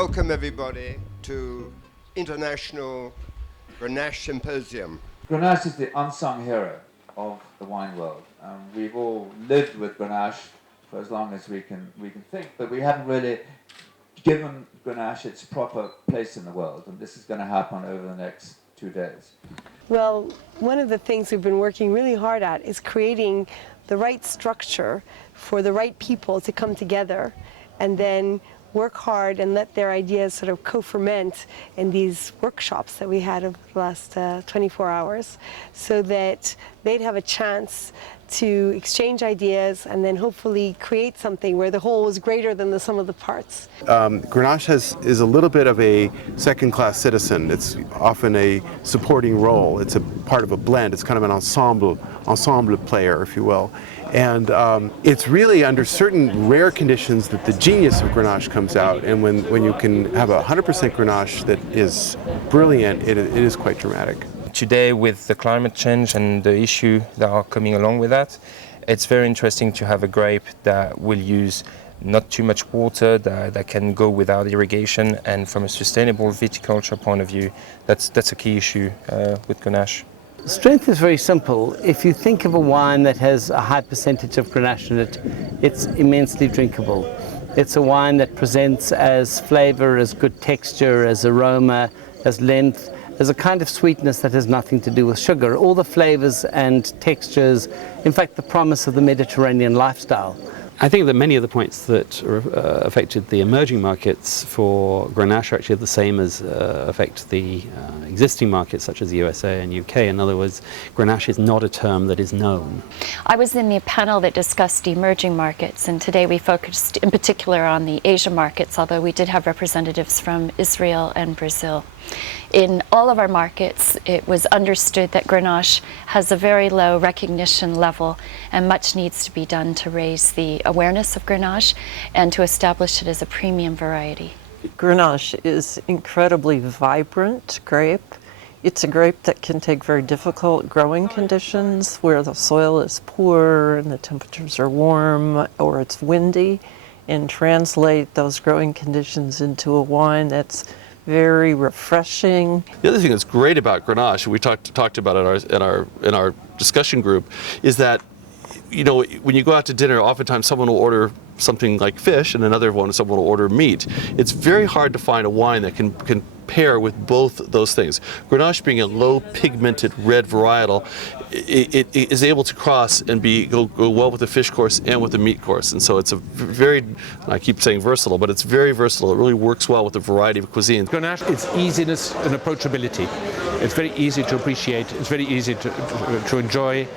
welcome everybody to International Grenache Symposium. Grenache is the unsung hero of the wine world. We've all lived with Grenache for as long as we can think, but we haven't really given Grenache its proper place in the world, and this is going to happen over the next 2 days. Well, one of the things we've been working really hard at is creating the right structure for the right people to come together and then work hard and let their ideas sort of co-ferment in these workshops that we had over the last 24 hours, so that they'd have a chance to exchange ideas and then hopefully create something where the whole is greater than the sum of the parts. Grenache is a little bit of a second-class citizen. It's often a supporting role. It's a part of a blend. It's kind of an ensemble player, if you will. And it's really under certain rare conditions that the genius of Grenache comes out. And when you can have 100% Grenache that is brilliant, it is quite dramatic. Today, with the climate change and the issue that are coming along with that, it's very interesting to have a grape that will use not too much water, that can go without irrigation, and from a sustainable viticulture point of view, that's a key issue with Grenache. Strength is very simple. If you think of a wine that has a high percentage of Grenache in it, it's immensely drinkable. It's a wine that presents as flavor, as good texture, as aroma, as length, as a kind of sweetness that has nothing to do with sugar. All the flavors and textures, in fact, the promise of the Mediterranean lifestyle. I think that many of the points that affected the emerging markets for Grenache are actually the same as affect the existing markets such as the USA and UK. In other words, Grenache is not a term that is known. I was in the panel that discussed emerging markets, and today we focused in particular on the Asia markets, although we did have representatives from Israel and Brazil. In all of our markets, it was understood that Grenache has a very low recognition level, and much needs to be done to raise the awareness of Grenache and to establish it as a premium variety. Grenache is incredibly vibrant grape. It's a grape that can take very difficult growing conditions where the soil is poor and the temperatures are warm or it's windy, and translate those growing conditions into a wine that's very refreshing. The other thing that's great about Grenache, we talked about it in our discussion group, is that, you know, when you go out to dinner, oftentimes someone will order something like fish and someone will order meat. It's very hard to find a wine that can pair with both those things. Grenache, being a low pigmented red varietal, it is able to cross and go well with the fish course and with the meat course. And so it's a very, I keep saying versatile, but it's very versatile. It really works well with a variety of cuisines. Grenache, its easiness and approachability. It's very easy to appreciate. It's very easy to enjoy.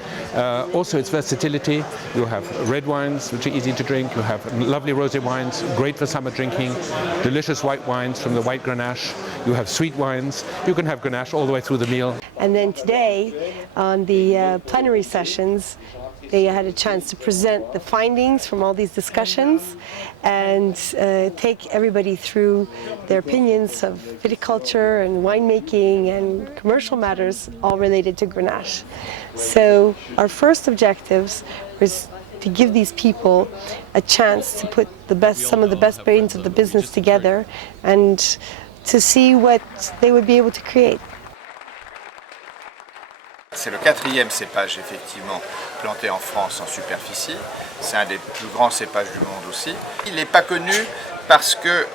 Also, its versatility. You have red wines, which are easy to drink. You have lovely rosé wines, great for summer drinking. Delicious white wines from the white Grenache. You have sweet wines. You can have Grenache all the way through the meal. And then today, on the plenary sessions, they had a chance to present the findings from all these discussions and take everybody through their opinions of viticulture and winemaking and commercial matters, all related to Grenache. So our first objectives was to give these people a chance to put some of the best brains of the business together and to see what they would be able to create. C'est le 4e cépage effectivement planté en France en superficie. C'est un des plus grands cépages du monde aussi. Il n'est pas connu parce que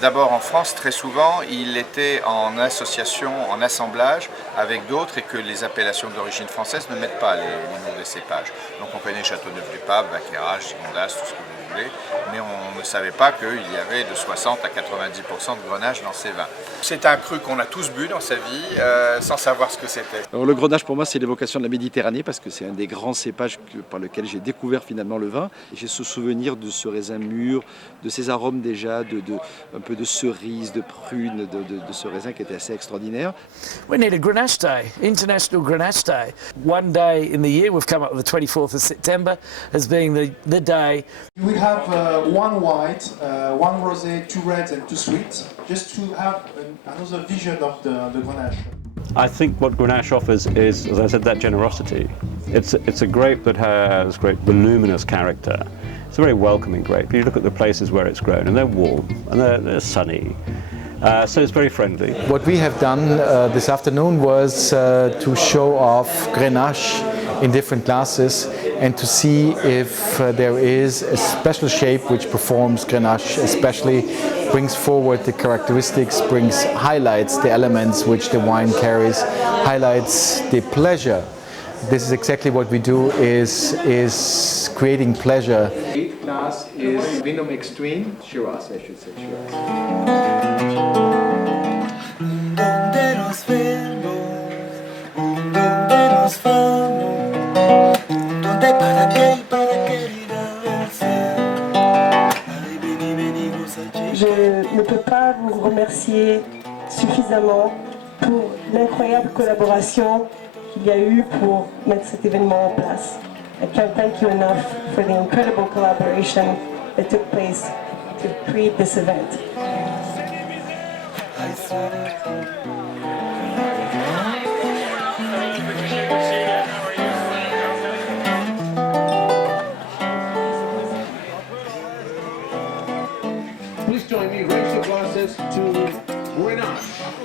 d'abord en France très souvent il était en association, en assemblage avec d'autres et que les appellations d'origine française ne mettent pas les noms des cépages. Donc on connaît Châteauneuf-du-Pape, Vacqueyras, Gigondas, tout ce que vous voulez, mais on ne savait pas qu'il y avait de 60 à 90% de Grenache dans ces vins. C'est un cru qu'on a tous bu dans sa vie sans savoir ce que c'était. Alors, le Grenache pour moi c'est l'évocation de la Méditerranée parce que c'est un des grands cépages par lequel j'ai découvert finalement le vin. J'ai ce souvenir de ce raisin mûr, de ces arômes déjà, un peu de cerise, de prune, de ce raisin qui était assez extraordinaire. We need a Grenache Day, International Grenache Day. One day in the year, we've come up with the 24th of September as being the day. We have one white, one rosé, 2 reds and 2 sweets, just to have another vision of the Grenache. I think what Grenache offers is, as I said, that generosity. It's a grape that has great voluminous character. It's a very welcoming grape. You look at the places where it's grown, and they're warm, and they're sunny. So it's very friendly. What we have done this afternoon was to show off Grenache in different glasses and to see if there is a special shape which performs Grenache, especially brings forward the characteristics, highlights the elements which the wine carries, highlights the pleasure. This is exactly what we do, is creating pleasure. 8th glass is Vinum Extreme, Shiraz, I should say Shiraz. Donde nos vemos, donde nos vamos, donde para qué ir a verse. Ay, vení, goza. Je ne peux pas vous remercier suffisamment pour l'incroyable collaboration qu'il y a eu pour mettre cet événement en place. I can't thank you enough for the incredible collaboration that took place to create this event. Please join me, raise your glasses to Grenache.